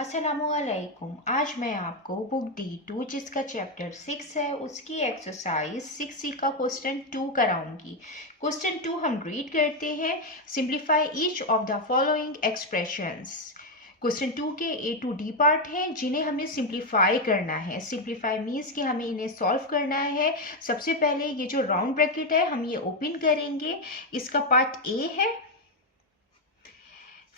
अस्सलामुअलैकुम। आज मैं आपको बुक D2 जिसका चैप्टर 6 है उसकी एक्सरसाइज 6C का क्वेश्चन 2 कराऊंगी। क्वेश्चन 2 हम रीड करते हैं। Simplify each of the following expressions. Question 2 के A to D पार्ट हैं जिन्हें हमें सिंप्लीफाई करना है। सिंप्लीफाई मीन्स कि हमें इन्हें सॉल्व करना है। सबसे पहले ये जो राउंड ब्रैकेट है हम ये ओपन करेंगे। इसका पार्ट A है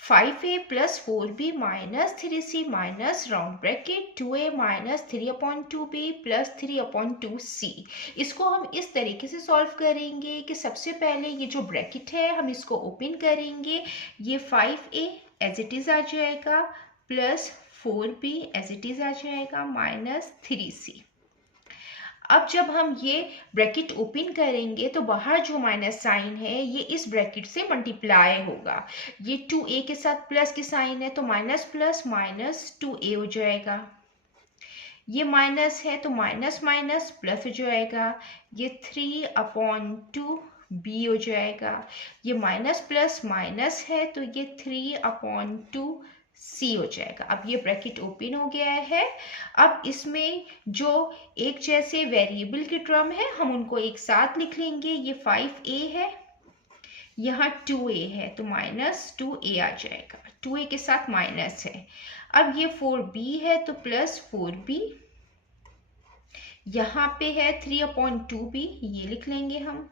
5a plus 4b minus 3c minus round bracket 2a minus 3/2b plus 3/2c। इसको हम इस तरीके से सॉल्व करेंगे कि सबसे पहले ये जो ब्रैकेट है हम इसको ओपन करेंगे। ये 5a एज इट इज आ जाएगा plus 4b as it is आ जाएगा माइनस 3c। अब जब हम ये ब्रैकेट ओपन करेंगे तो बाहर जो माइनस साइन है ये इस ब्रैकेट से मल्टीप्लाई होगा। ये 2a के साथ प्लस की साइन है तो माइनस प्लस माइनस 2a हो जाएगा। ये माइनस है तो माइनस माइनस प्लस हो जाएगा। ये 3/2b हो जाएगा। ये माइनस प्लस माइनस है तो ये 3/2c हो जाएगा। अब ये ब्रैकेट ओपन हो गया है। अब इसमें जो एक जैसे वेरिएबल के टर्म है हम उनको एक साथ लिख लेंगे। ये 5a है, यहाँ 2a है तो माइनस 2a आ जाएगा। 2a के साथ माइनस है। अब ये 4b है तो प्लस 4b, यहाँ पे है 3/2b, ये लिख लेंगे हम।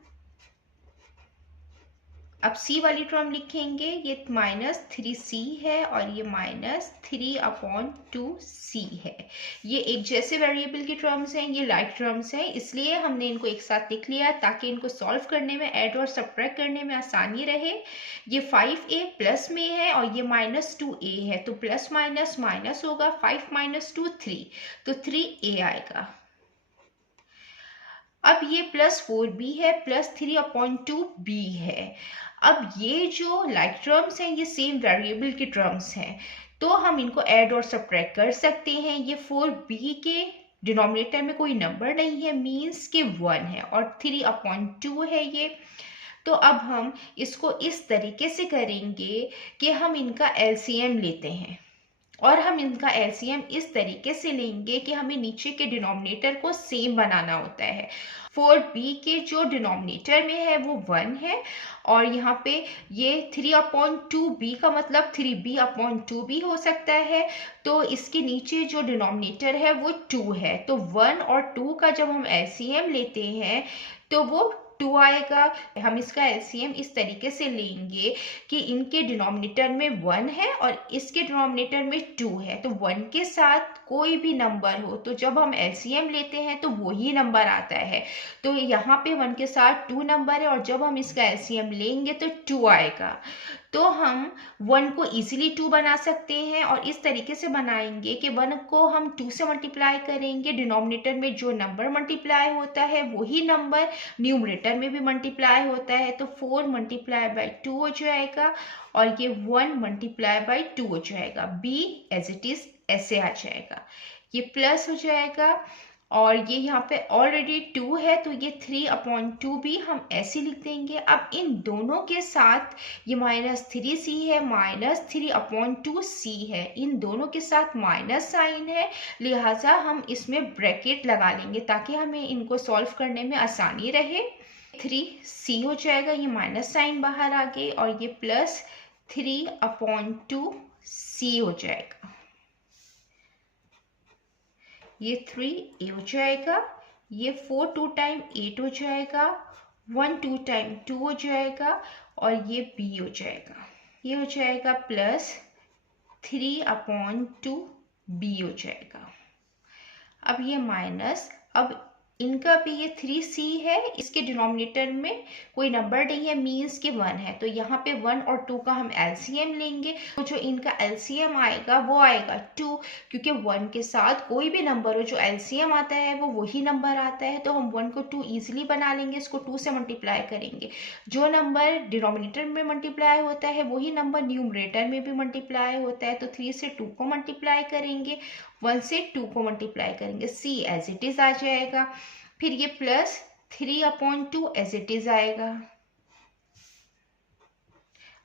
अब c वाली टर्म लिखेंगे, ये माइनस 3c है और ये माइनस 3/2c है। ये एक जैसे वेरिएबल की टर्म्स हैं, ये लाइक टर्म्स हैं, इसलिए हमने इनको एक साथ लिख लिया ताकि इनको सॉल्व करने में, ऐड और सब्ट्रैक्ट करने में आसानी रहे। ये 5a प्लस में है और ये माइनस 2a है तो प्लस माइनस माइनस होगा। 5 माइनस 2 3 तो 3a आएगा। अब ये प्लस 4b है प्लस 3/2b है। अब ये जो लाइक टर्म्स हैं ये सेम वेरिएबल की टर्म्स हैं तो हम इनको ऐड और सब्ट्रैक्ट कर सकते हैं। ये 4b के डिनोमिनेटर में कोई नंबर नहीं है, मीन्स के 1 है और 3/2 है ये। तो अब हम इसको इस तरीके से करेंगे कि हम इनका एलसीएम लेते हैं और हम इनका एलसीएम इस तरीके से लेंगे कि हमें नीचे के डिनोमिनेटर को सेम बनाना होता है। 4b के जो डिनोमिनेटर में है वो 1 है और यहाँ पे ये 3/2b का मतलब 3b/2b हो सकता है। तो इसके नीचे जो डिनोमिनेटर है वो 2 है तो 1 और 2 का जब हम एलसीएम लेते हैं तो वो 2 आएगा। हम इसका एलसीएम इस तरीके से लेंगे कि इनके डिनोमिनेटर में 1 है और इसके डिनोमिनेटर में 2 है तो 1 के साथ कोई भी नंबर हो तो जब हम एलसीएम लेते हैं तो वही नंबर आता है। तो यहाँ पे 1 के साथ 2 नंबर है और जब हम इसका एलसीएम लेंगे तो 2 आएगा। तो हम 1 को इजीली 2 बना सकते हैं और इस तरीके से बनाएंगे कि 1 को हम 2 से मल्टीप्लाई करेंगे, डिनोमिनेटर में जो नंबर मल्टीप्लाई होता है वही नंबर न्यूमरेटर में भी मल्टीप्लाई होता है तो 4 मल्टीप्लाई बाई 2 हो जाएगा और ये 1 मल्टीप्लाई बाई 2 हो जाएगा। b एज इट इज ऐसे आ जाएगा। ये प्लस हो जाएगा और ये यहाँ पे ऑलरेडी 2 है तो ये 3/2 भी हम ऐसे लिख देंगे। अब इन दोनों के साथ ये माइनस 3c है, माइनस 3/2c है, इन दोनों के साथ माइनस साइन है, लिहाजा हम इसमें ब्रैकेट लगा लेंगे ताकि हमें इनको सॉल्व करने में आसानी रहे। 3c हो जाएगा, ये माइनस साइन बाहर आ गई और ये प्लस 3/2c हो जाएगा। ये 3a हो जाएगा, ये 4 2 टाइम 8 हो जाएगा, 1 2 टाइम 2 हो जाएगा और ये b हो जाएगा। ये हो जाएगा प्लस 3/2b हो जाएगा। अब ये माइनस, अब इनका भी ये 3c है, इसके डिनोमिनेटर में कोई नंबर नहीं है, मीन्स के 1 है तो यहाँ पे 1 और 2 का हम एलसीएम लेंगे तो जो इनका एलसीएम आएगा वो आएगा 2, क्योंकि 1 के साथ कोई भी नंबर हो जो एलसीएम आता है वो वही नंबर आता है तो हम 1 को 2 ईजिली बना लेंगे, इसको 2 से मल्टीप्लाई करेंगे। जो नंबर डिनोमिनेटर में मल्टीप्लाई होता है वही नंबर न्यूमरेटर में भी मल्टीप्लाई होता है तो 3 से 2 को मल्टीप्लाई करेंगे, 1 से 2 को मल्टीप्लाई करेंगे, c एज इट इज आ जाएगा। फिर ये प्लस 3/2 एज इट इज आएगा।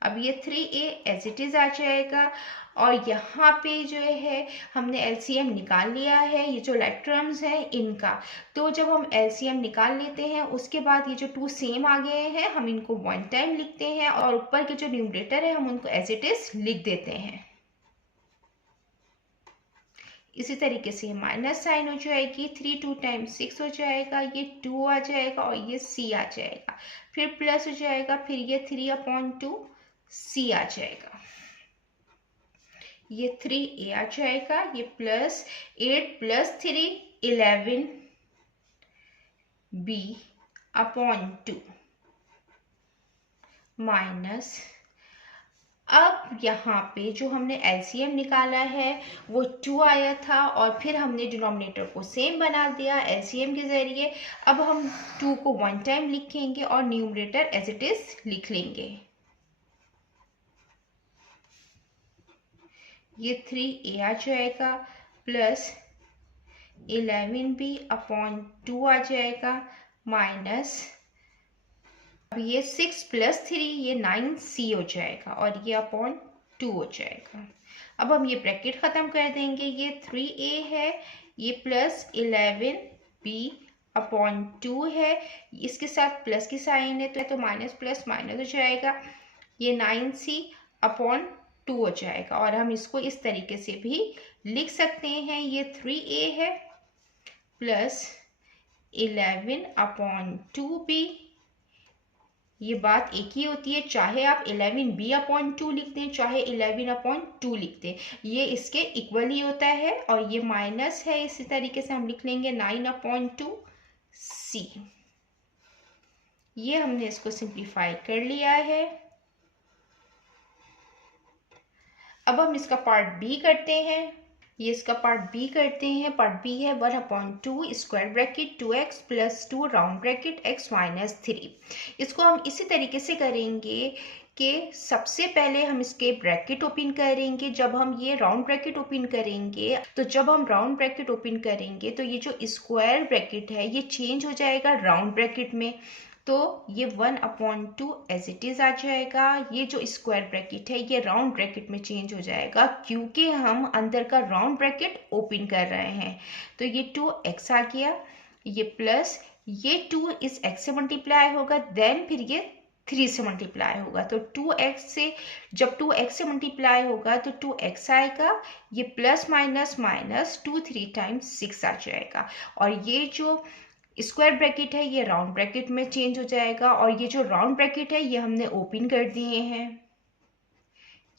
अब ये 3a एज इट इज आ जाएगा और यहाँ पे जो है हमने एलसीएम निकाल लिया है ये जो लाइक टर्म्स है इनका। तो जब हम एलसीएम निकाल लेते हैं उसके बाद ये जो 2 सेम आ गए हैं हम इनको वन टाइम लिखते हैं और ऊपर के जो न्यूमरेटर है हम उनको एज इट इज लिख देते हैं। इसी तरीके से माइनस साइन हो जाएगी, 3 2 टाइम्स 6 हो जाएगा, ये 2 आ जाएगा और ये c आ जाएगा, फिर प्लस हो जाएगा, फिर ये 3/2 c आ जाएगा, ये 3a आ जाएगा, ये प्लस 8 + 3 11b/2 माइनस। अब यहाँ पे जो हमने एलसीएम निकाला है वो 2 आया था और फिर हमने डिनोमिनेटर को सेम बना दिया एलसीएम के ज़रिए। अब हम 2 को वन टाइम लिखेंगे और न्यूमरेटर एज इट इज लिख लेंगे। ये 3a आ जाएगा प्लस 11b/2 आ जाएगा माइनस, अब ये 6 + 3 ये 9c हो जाएगा और ये /2 हो जाएगा। अब हम ये ब्रैकेट ख़त्म कर देंगे, ये 3a है, ये प्लस 11b/2 है, इसके साथ प्लस की साइन है तो माइनस प्लस माइनस हो जाएगा, ये 9c/2 हो जाएगा। और हम इसको इस तरीके से भी लिख सकते हैं, ये 3a है प्लस 11/2b, ये बात एक ही होती है, चाहे आप 11b/2 लिख दें चाहे 11/2 लिख दें, ये इसके इक्वल ही होता है। और ये माइनस है, इसी तरीके से हम लिख लेंगे 9/2c। ये हमने इसको सिंप्लीफाई कर लिया है। अब हम इसका पार्ट बी करते हैं, ये इसका पार्ट बी करते हैं। पार्ट बी है 1/2 square bracket 2x + 2 round bracket x - 3। इसको हम इसी तरीके से करेंगे कि सबसे पहले हम इसके ब्रैकेट ओपन करेंगे। जब हम ये राउंड ब्रैकेट ओपन करेंगे तो जब हम राउंड ब्रैकेट ओपन करेंगे तो ये जो स्क्वायर ब्रैकेट है ये चेंज हो जाएगा राउंड ब्रैकेट में, तो ये 1/2 एज इट इज आ जाएगा। ये जो स्क्वायर ब्रैकेट है ये राउंड ब्रैकेट में चेंज हो जाएगा क्योंकि हम अंदर का राउंड ब्रैकेट ओपन कर रहे हैं। तो ये 2x आ गया, ये प्लस ये 2 इस x से मल्टीप्लाई होगा, देन फिर ये 3 से मल्टीप्लाई होगा। तो 2x से जब 2x से मल्टीप्लाई होगा तो 2x आएगा, ये प्लस माइनस माइनस 2 3 टाइम्स 6 आ जाएगा। और ये जो स्क्वायर ब्रैकेट है ये राउंड ब्रैकेट में चेंज हो जाएगा और ये जो राउंड ब्रैकेट है ये हमने ओपन कर दिए हैं,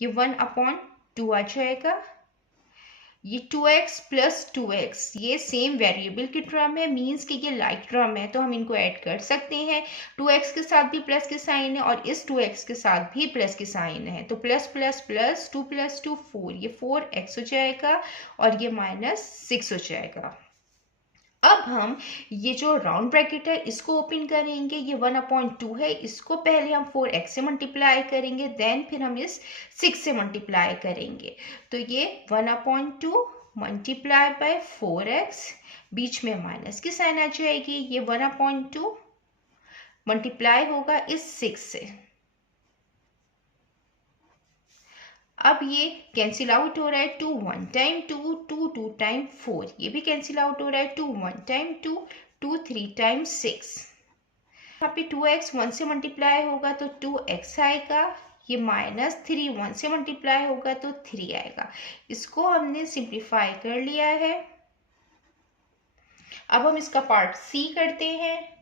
ये 1/2 आ जाएगा। ये 2x + 2x ये सेम वेरिएबल की टर्म है, मींस कि ये लाइक टर्म है तो हम इनको ऐड कर सकते हैं। 2x के साथ भी प्लस की साइन है और इस 2x के साथ भी प्लस की साइन है, तो प्लस प्लस प्लस 2 + 2 4, ये 4x हो जाएगा और ये -6 हो जाएगा। अब हम ये जो राउंड ब्रैकेट है इसको ओपन करेंगे, ये 1/2 है, इसको पहले हम 4x से मल्टीप्लाई करेंगे, देन फिर हम इस 6 से मल्टीप्लाई करेंगे। तो ये 1/2 मल्टीप्लाई बाय 4x, बीच में माइनस की साइन आ जाएगी, ये 1/2 मल्टीप्लाई होगा इस 6 से। अब ये कैंसिल आउट हो रहा है, 2 1 टाइम 2, 2 2 टाइम 4, ये भी कैंसिल आउट हो रहा है, 2 1 टाइम 2, 2 3 टाइम 6। यहाँ पे 2x 1 से मल्टीप्लाई होगा तो 2x आएगा, ये -3 1 से मल्टीप्लाई होगा तो 3 आएगा। इसको हमने सिंप्लीफाई कर लिया है। अब हम इसका पार्ट सी करते हैं।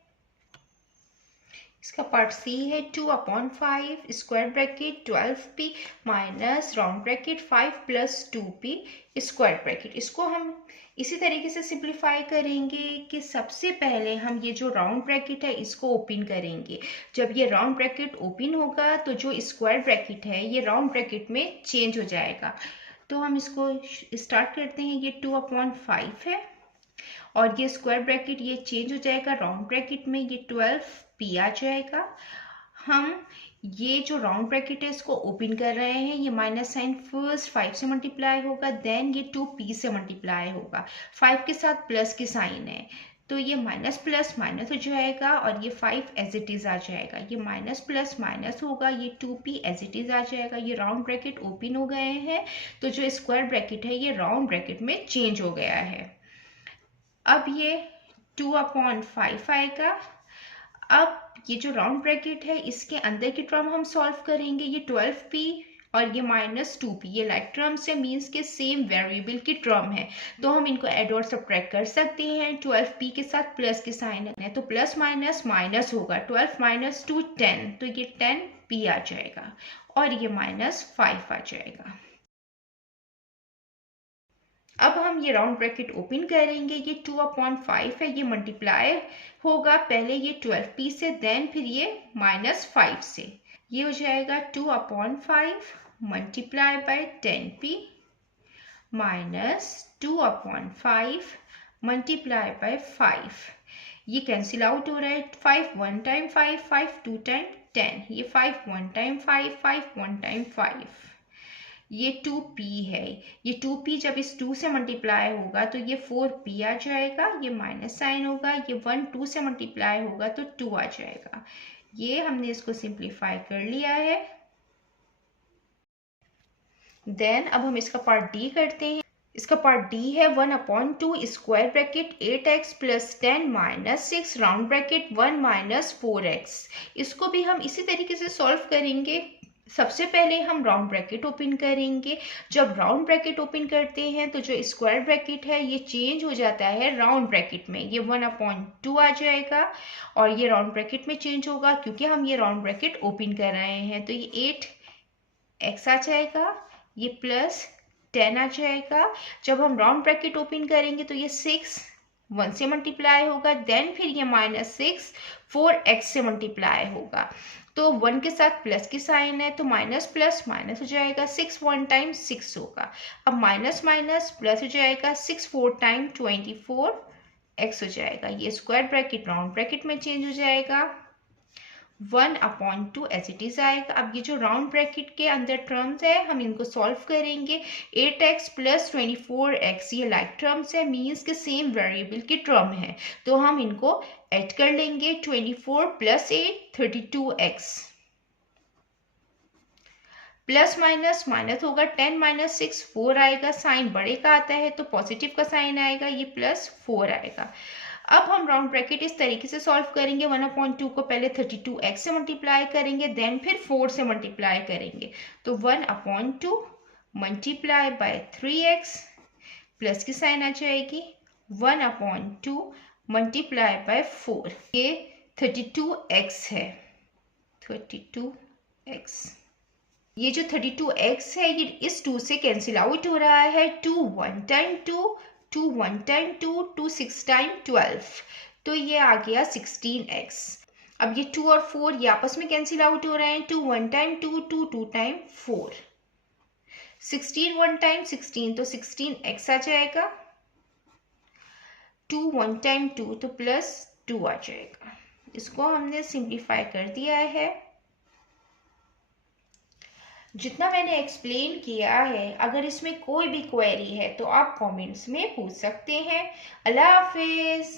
इसका पार्ट सी है 2/5 square bracket 12p minus round bracket 5 + 2p square bracket. इसको हम इसी तरीके से सिंप्लीफाई करेंगे कि सबसे पहले हम ये जो राउंड ब्रैकेट है इसको ओपन करेंगे। जब ये राउंड ब्रैकेट ओपन होगा तो जो स्क्वायर ब्रैकेट है ये राउंड ब्रैकेट में चेंज हो जाएगा। तो हम इसको स्टार्ट करते हैं, ये 2/5 है और ये स्क्वायर ब्रैकेट ये चेंज हो जाएगा राउंड ब्रैकेट में, ये 12p आ जाएगा। हम ये जो राउंड ब्रैकेट है इसको ओपन कर रहे हैं, ये माइनस साइन फर्स्ट 5 से मल्टीप्लाई होगा, देन ये 2p से मल्टीप्लाई होगा, 5 के साथ प्लस की साइन है, तो ये माइनस प्लस माइनस हो जाएगा और ये 5 एज इट इज़ आ जाएगा। ये माइनस प्लस माइनस होगा, ये 2p एज इट इज़ आ जाएगा। ये राउंड ब्रैकेट ओपन हो गए हैं, तो जो स्क्वायर ब्रैकेट है ये राउंड ब्रैकेट में चेंज हो गया है। अब ये 2/5 आएगा। अब ये जो राउंड ब्रैकेट है इसके अंदर की टर्म हम सॉल्व करेंगे। ये 12p और ये -2p, ये लाइक टर्म्स है, मीन्स के सेम वेरिएबल की टर्म है, तो हम इनको ऐड और सब्ट्रैक्ट कर सकते हैं। 12p के साथ प्लस के साइन है, तो प्लस माइनस माइनस होगा। 12 - 2 10, तो ये 10p आ जाएगा और ये -5 आ जाएगा। अब हम ये राउंड ब्रैकेट ओपन करेंगे। ये 2/5 है, ये मल्टीप्लाई होगा पहले ये 12p से, देन फिर ये -5 से। ये हो जाएगा 2/5 multiply by 10p minus 2/5 multiply by 5। ये कैंसिल आउट हो रहा है। 5 1 टाइम 5, 5 2 टाइम 10, ये 5 1 टाइम 5, 5 1 टाइम 5। ये 2p है, ये 2p जब इस 2 से मल्टीप्लाई होगा तो ये 4p आ जाएगा। ये माइनस साइन होगा, ये 1 2 से मल्टीप्लाई होगा तो 2 आ जाएगा। ये हमने इसको सिंप्लीफाई कर लिया है। देन अब हम इसका पार्ट डी करते हैं। इसका पार्ट डी है 1/2 square bracket 8x + 10 - 6 round bracket 1 - 4x। इसको भी हम इसी तरीके से सॉल्व करेंगे। सबसे पहले हम राउंड ब्रैकेट ओपन करेंगे। जब राउंड ब्रैकेट ओपन करते हैं तो जो स्क्वायर ब्रैकेट है ये चेंज हो जाता है राउंड ब्रैकेट में। ये 1/2 आ जाएगा और ये राउंड ब्रैकेट में चेंज होगा क्योंकि हम ये राउंड ब्रैकेट ओपन कर रहे हैं। तो ये 8x आ जाएगा, ये प्लस 10 आ जाएगा। जब हम राउंड ब्रैकेट ओपन करेंगे तो ये 6 1 से मल्टीप्लाई होगा, देन फिर ये -6 4x से मल्टीप्लाई होगा। तो 1 के साथ प्लस की साइन है, तो माइनस प्लस माइनस हो जाएगा। 6 1 टाइम 6 होगा। अब माइनस माइनस प्लस हो जाएगा। 6 4 टाइम 24x हो जाएगा। ये स्क्वायर ब्रैकेट राउंड ब्रैकेट में चेंज हो जाएगा। 1/2 एज इट इज आएगा। अब ये जो राउंड ब्रैकेट के अंदर टर्म्स है हम इनको सॉल्व करेंगे। 8x + 24x ये लाइक टर्म्स है, मीन्स के सेम वेरिएबल की टर्म है, तो हम इनको ऐड कर लेंगे। 24 + 8 32x प्लस माइनस माइनस होगा। 10 - 6 4 आएगा। साइन बड़े का आता है तो पॉजिटिव का साइन आएगा, ये +4 आएगा। अब हम राउंड ब्रैकेट इस तरीके से सॉल्व करेंगे। 1/2 को पहले 32x से मल्टीप्लाई करेंगे, देन फिर 4 से मल्टीप्लाई करेंगे, तो 1/2 मल्टीप्लाई बाय 3x प्लस की साइन आ जाएगी। 1/2 मल्टीप्लाई बाय 4, ये 32x है। 32x, ये जो 32x है ये इस 2 से कैंसिल आउट हो रहा है। 2 1 टाइम 2, 2 1 टाइम 2, 2 6 टाइम 12, तो ये आ गया 16x। अब ये 2 और 4 ये आपस में कैंसिल आउट हो रहे हैं। 2 1 टाइम 2, 2 2 टाइम 4, 16 1 टाइम 16, तो 16x आ जाएगा। 2 1 टाइम 2 तो +2 आ जाएगा। इसको हमने सिंप्लीफाई कर दिया है। जितना मैंने एक्सप्लेन किया है, अगर इसमें कोई भी क्वेरी है तो आप कमेंट्स में पूछ सकते हैं। अल्लाह हाफिज़।